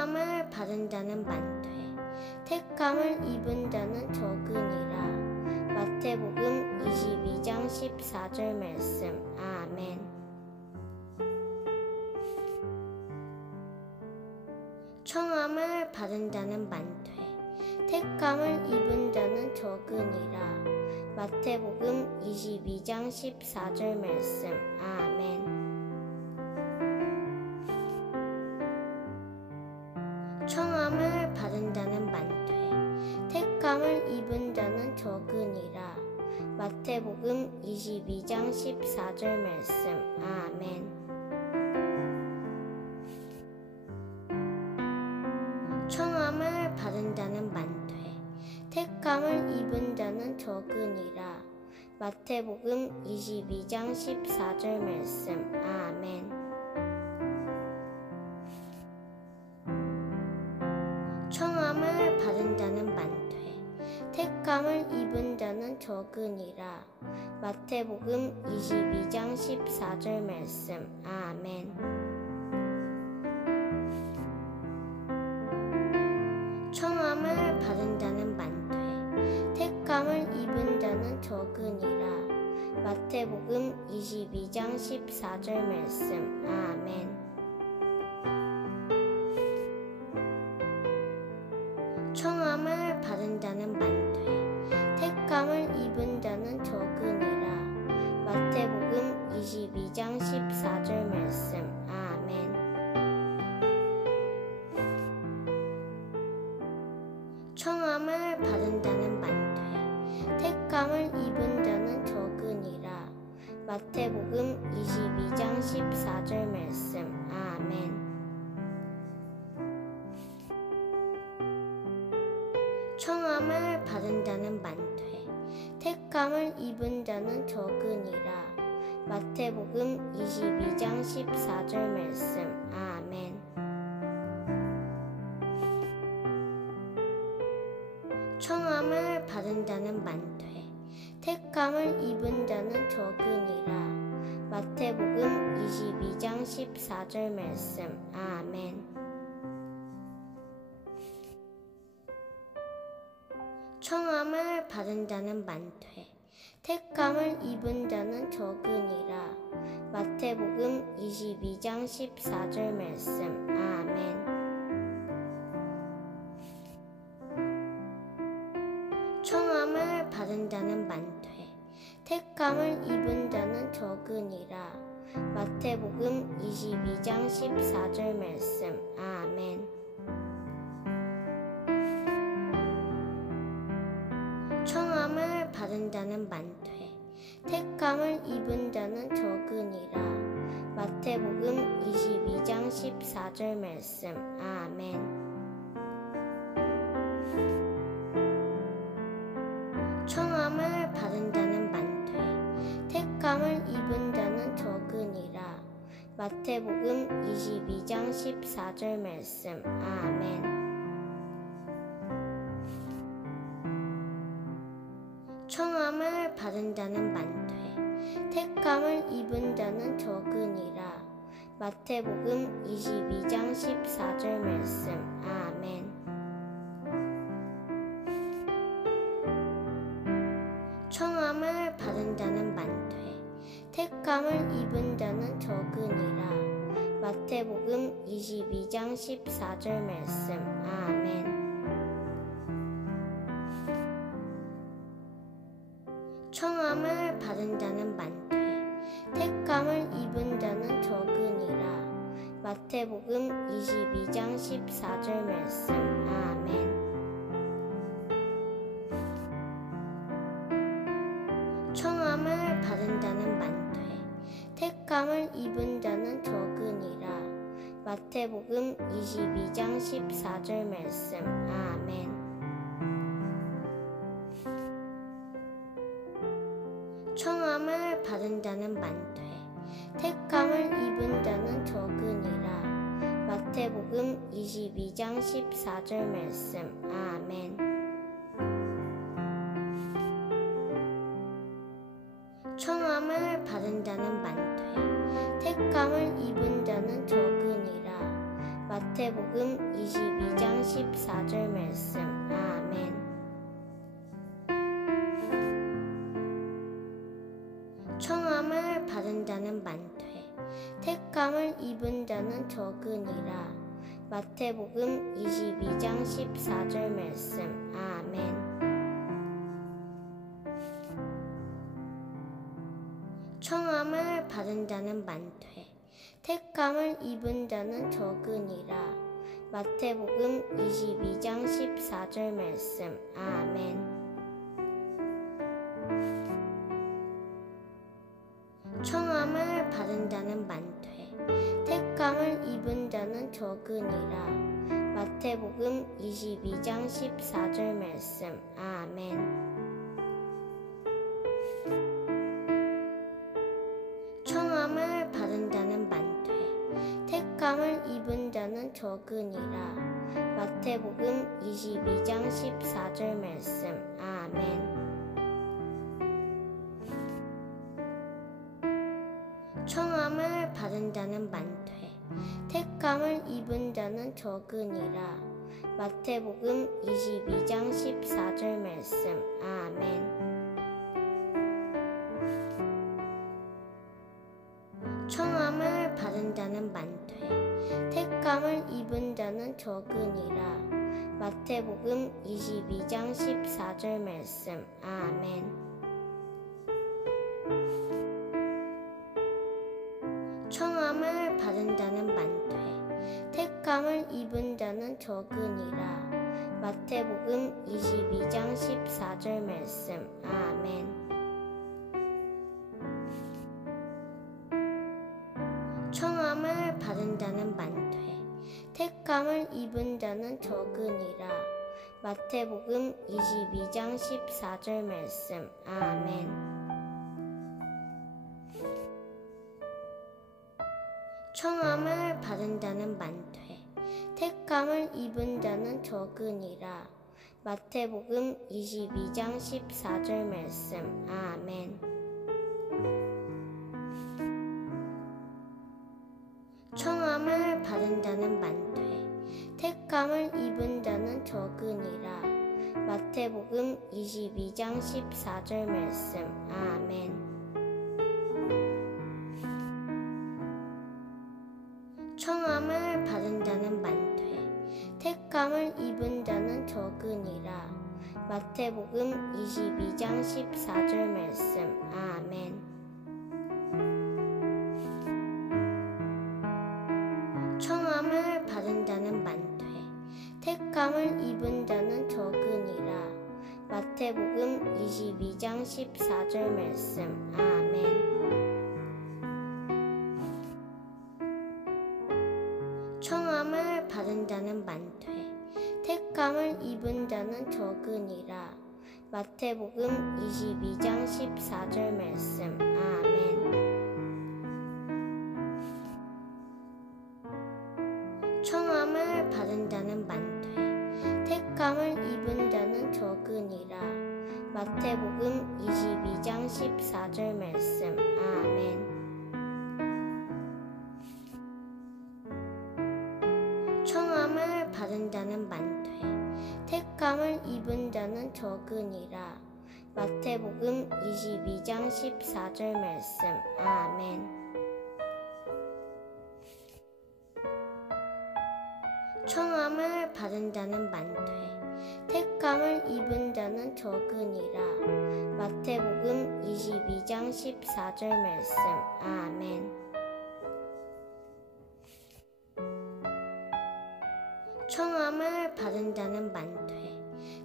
청함을 받은 자는 많되 택함을 입은 자는 적으니라. 마태복음 22장 14절 말씀. 아멘. 청함을 받은 자는 많되 택함을 입은 자는 적으니라. 마태복음 22장 14절 말씀. 아멘. 청함을 받은 자는 많되 택함을 입은 자는 적으니라. 마태복음 22장 14절 말씀. 아멘. 청함을 받은 자는 많되 택함을 입은 자는 적으니라. 마태복음 22장 14절 말씀. 아멘. 청함을 받은 자는 많되 택함을 입은 자는 적으니라. 마태복음 22장 14절 말씀. 아멘. 청함을 받은 자는 많되 택함을 입은 자는 적으니라. 마태복음 22장 14절 말씀. 아멘. 청함을 받은 자는 많되 택함을 입은 자는 적으니라. 마태복음 22장 14절 말씀. 아멘. 청함을 받은 자는 많되 택함을 입은 자는 적으니라. 마태복음 22장 14절 말씀. 아멘. 청함을 받은 자는 많되 택함을 입은 자는 적으니라. 마태복음 22장 14절 말씀. 아멘. 청함을 받은 자는 많되 택함을 입은 자는 적으니라. 마태복음 22장 14절 말씀. 아멘. 청함을 받은 자는 많되 택함을 입은 자는 적으니라. 마태복음 22장 14절 말씀. 아멘. 청함을 받은 자는 많되 택함을 입은 자는 적으니라. 마태복음 22장 14절 말씀. 아멘. 청함을 받은 자는 많되 택함을 입은 자는 적으니라. 마태복음 22장 14절 말씀. 아멘. 청함을 받은 자는 많되 택함을 입은 자는 적으니라. 마태복음 22장 14절 말씀. 아멘. 청함을 받은 자는 많되 택함을 입은 자는 적으니라. 마태복음 22장 14절 말씀. 아멘. 청함을 받은 자는 많되 택함을 입은 자는 적으니라. 마태복음 22장 14절 말씀. 아멘. 청함을 받은 자는 많되 택함을 입은 자는 적으니라. 마태복음 22장 14절 말씀. 아멘. 청함을 받은 자는 많되 택함을 입은 자는 적으니라. 마태복음 22장 14절 말씀. 아멘. 청함을 받은 자는 많되 택함을 입은 자는 적으니라. 마태복음 22장 14절 말씀. 아멘. 청함을 받은 자는 많되 택함을 입은 자는 적으니라. 마태복음 마태복음 22장 14절 말씀. 아멘. 청함을 받은 자는 많되 택함을 입은 자는 적으니라. 마태복음 22장 14절 말씀. 아멘. 청함을 받은 자는 많되 택함을 입은 자는 적으니라. 마태복음 22장 14절 말씀. 아멘. 청함을 받은 자는 많되 택함을 입은 자는 적으니라. 마태복음 22장 14절 말씀. 아멘. 청함을 받은 자는 많되 택함을 입은 자는 적으니라. 마태복음 22장 14절 말씀. 아멘. 청함을 받은 자는 많되 택함을 입은 자는 적으니라. 마태복음 22장 14절 말씀. 아멘. 청함을 받은 자는 많되 택함을 입은 자는 적으니라. 마태복음 22장 14절 말씀. 아멘. 청함을 받은 자는 많되 택함을 입은 자는 적으니라. 마태복음 22장 14절 말씀. 아멘. 청함을 받은 자는 많되 택함을 입은 자는 적으니라. 마태복음 22장 14절 말씀. 아멘. 청함을 받은 자는 많되 택함을 입은 자는 적으니라. 마태복음 22장 14절 말씀. 아멘. 청함을 받은 자는 많되 택함을 입은 자는 적으니라. 마태복음 22장 14절 말씀. 아멘. 청함을 받은 자는 많되 택함을 입은 자는 적으니라. 마태복음 22장 14절 말씀. 아멘. 청함을 받은 자는 많되 택함을 입은 자는 적으니라. 마태복음 22장 14절 말씀. 아멘. 청함을 받은 자는 많되 택함을 입은 자는 적으니라. 마태복음 22장 14절 말씀. 아멘. 청함을 받은 자는 많되 택함을 입은 자는 적으니라. 마태복음 22장 14절 말씀. 아멘. 청함을 받은 자는 많되 택함을 입은 자는 적으니라. 마태복음 22장 14절 말씀. 아멘. 청함을 받은 자는 많되 택함을 입은 자는 적으니라. 마태복음 22장 14절 말씀. 아멘. 청함을 받은 자는 많되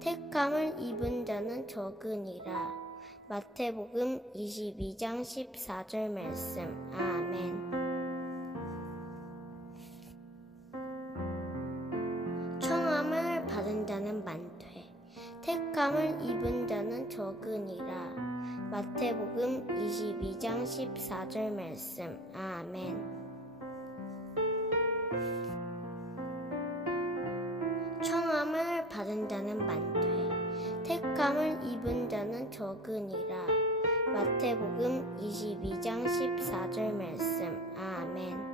택함을 입은 자는 적으니라. 마태복음 22장 14절 말씀. 아멘. 청함을 받은 자는 많되 택함을 입은 자는 적으니라. 마태복음 22장 14절 말씀. 아멘. 청함을 받은 자는 많되 택함을 입은 자는 적으니라. 마태복음 22장 14절 말씀. 아멘.